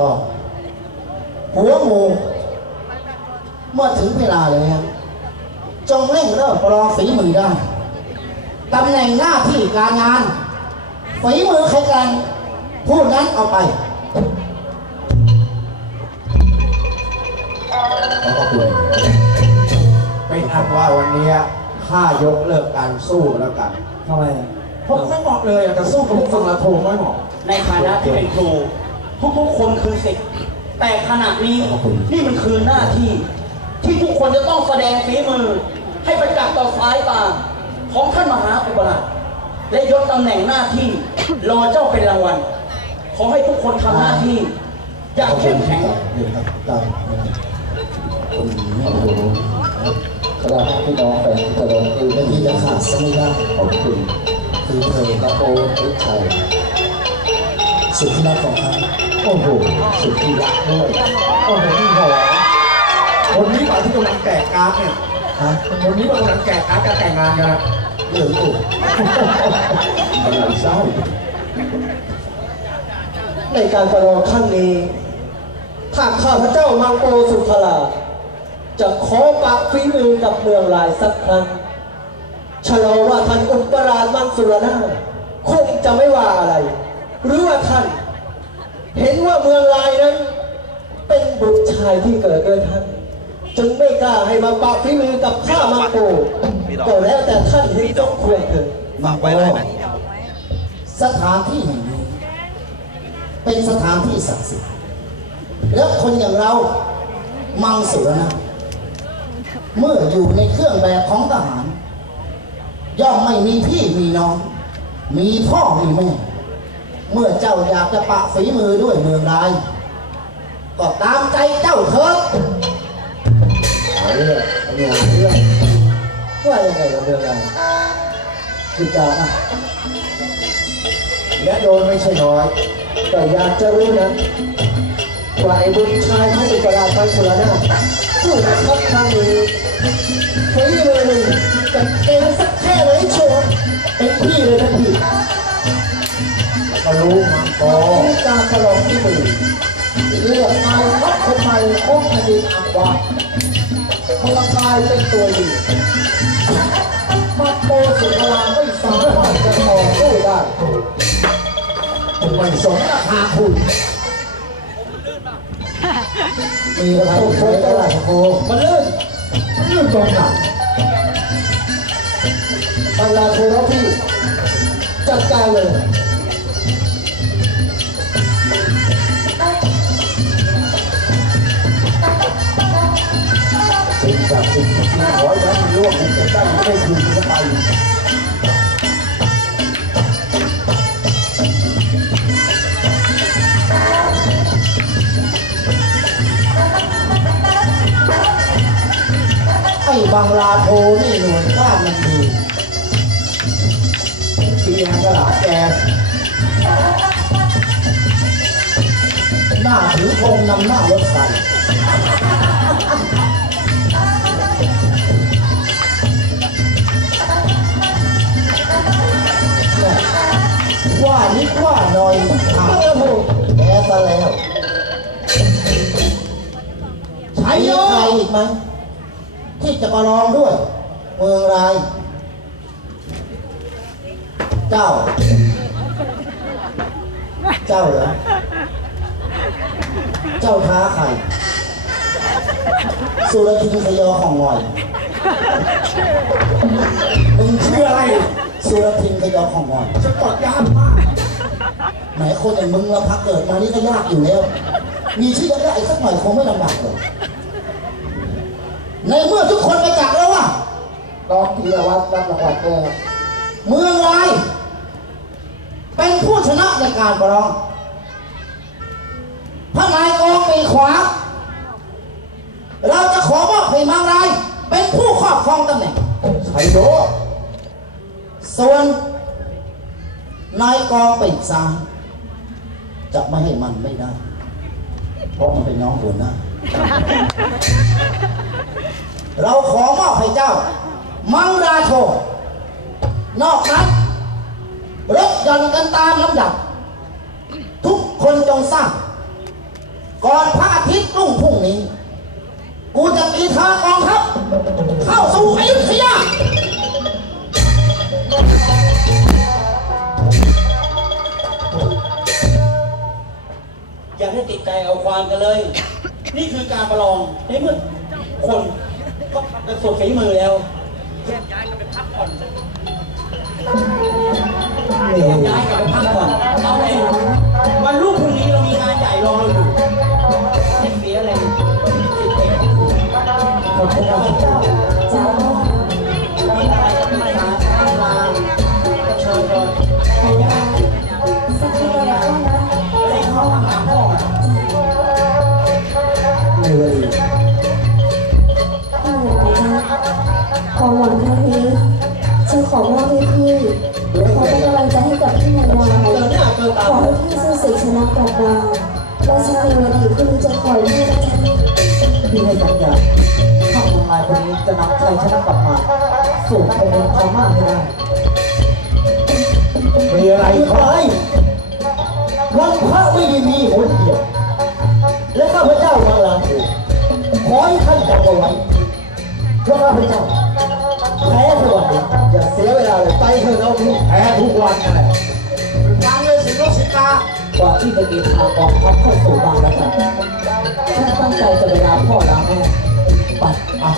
ก็หัวหมูเมื่อถึงเวลาแล้วจงเร่งเริ่มประลองฝีมือได้ตำแหน่งหน้าที่การงาน ฝีมือใครกันผู้นั้นเอาไปขอบคุณไม่อันว่าวันนี้ข้ายกเลิกการสู้แล้วกันทำไมอะเพราะไม่เหมาะเลยอะจะสู้กับพวกฟังละโทไม่เหมาะในฐานะที่เป็นครู ทุกๆคนคือศิษย์แต่ขณะนี้ขอบคุณนี่มันคือหน้าที่ ที่ทุกคนจะต้องแสดงฝีมือ ให้ประจักษ์ต่อสายตาของท่านมหาอุปราชและยศตำแหน่งหน้าที่รอเจ้าเป็นรางวัล ขอให้ทุกคนทำหน้าที่ อย่างเข้มแข็งเดี๋ยวครับตามคุณโอ้โหกระดาษพี่น้องแฟนกระดองคือไม่ที่จะขาดสมิได้ขอบคุณคือเธอพระโอฤทัย สุดที่รักของเขาโอ้โห สุดที่รักด้วย โอ้โหพี่หอมคนนี้ป่ะที่กำลังแกะการ์ดเนี่ยฮะคนนี้ป่ะกำลังแกะการ์ดจะแต่งงานกันนะเหลืองอู่กำลังเศร้า ในการประลองครั้งนี้หากข้าพเจ้ามังโปสุภลาจะขอปากฝีมือกับเมืองลายสักครั้งฉลองว่าท่านอุปราชมังสุรนาถคงจะไม่ว่าอะไร หรือว่าท่าน เห็นว่าเมืองลายนั้น เป็นบุตรชายที่เกิดด้วยท่าน จึงไม่กล้าให้มาปากฝีมือกับข้ามังโปก็แล้วแต่ท่านเห็นต้องควรเถิดฝากไว้ได้ไหมสถานที่แห่งนี้ เป็นสถานที่ศักดิ์สิทธิ์แล้วคนอย่างเรามังสุรนะเมื่ออยู่ในเครื่องแบบของทหาร ย่อมไม่มีพี่มีน้อง มีพ่อมีแม่ เมื่อเจ้าอยากจะปะฝีมือด้วยเมืองรายก็ตามใจเจ้าเถิดหาเรื่องอันนี้หาเรื่องว่ายังไงกับเมืองลายจิตาอะและโดนไม่ใช่น้อย แต่อยากจะรู้นะว่าไอ้บุตรชายของอุปราชมังสุรนาถผู้ทัพครั้งนี้ฝีมือหนึ่งจะเก่งสักแค่ไหนโชว์เป็นพี่เลยนะ พี่ก็รู้มังกรมีการประลองที่มือเลือกนายทัพคนใหม่ของแผ่นดินอังวาพลังกายเป็นตัวดีมาโปสุภลาไม่สามารถจะต่อสู้ได้ไม่สมราคาคุณมีกระตุ้นโค้งตลาดโค้มันลื่นมันลื่นตรงไหนตลาดโทรพี่จัดการเลย ท่านร่วมให้ได้ไม่ได้คืนจะไปไอ้บางลาโทนี่หน่วยก้านมันดีเพียงกระหลาแกหน้าถือธงนำหน้ารถไฟ นิดว่าหน่อยอ้าวแพ้ซะแล้วใช้ใครอีกไหมที่จะมาลองด้วย เมืองไร เจ้า เจ้าเหรอ เจ้าท้าใคร สุรทินสยอของงอย มึงเชื่ออะไร สุรทินสยอของงอยจะกดยากมาก ไหนคนอย่างมึงเราพักเกิดมานี่ก็ยากอยู่แล้ว มีชื่อได้อีกสักหน่อยคงไม่ลำบากหรอกในเมื่อทุกคนไปจักแล้วว่าน้องธีรวัตรรับรางวัลแก้วเมืองไรายเป็นผู้ชนะในการประลองพระนายกองปีขวา เราจะขอมอบให้เมืองไรายเป็นผู้ครอบครองตำแหน่งชัยโยส่วนนายกองปีกซ้าย จะไม่ให้มันไม่ได้ เพราะมันเป็นน้องหัวหน้า เราขอมอบให้เจ้า มังราโช นอกนั้นรถยนกันตามลำดับ ทุกคนจงทราบก่อนพระอาทิตย์รุ่งพรุ่งนี้ กูจะตีทากองทัพเข้าสู่อยุ อย่าได้ติดใจเอาความกันเลย นี่คือการประลองในเมื่อคนก็จะสุดฝีมือแล้วแยกย้ายกันไปพักผ่อนแยกย้ายกันไป ความหวังครั้งนี้ฉันขอมอบให้พี่ขอเป็นกำลังใจให้กับพี่นายเกินหน้าเกินตาขอให้พี่สู้ศึกชนะกลับมาและชาลีวดีคนนี้จะคอยพี่นพี่ให้สัญญาถ้าคนลายคนนี้จะนำชัยชนะกลับมาสู่แผ่นดินพม่าให้ได้มีอะไรไอ้คใครับรวันพระไม่ได้มีหนเดียว และข้าพเจ้ามาลาขอให้ท่านจำเอาไว้พราะข้าพเจ้า แพ้ทุกวันอย่าเสียเวลาเลยไปเถอะน้องพี่แพ้ทุกวันนั่นแหละฟังเลยสิลูกศิตากว่าที่จะมีทางออกทัพเข้าสู่บางระจันฉันตั้งใจจะเวลาพ่อลาแม่ปัดอะ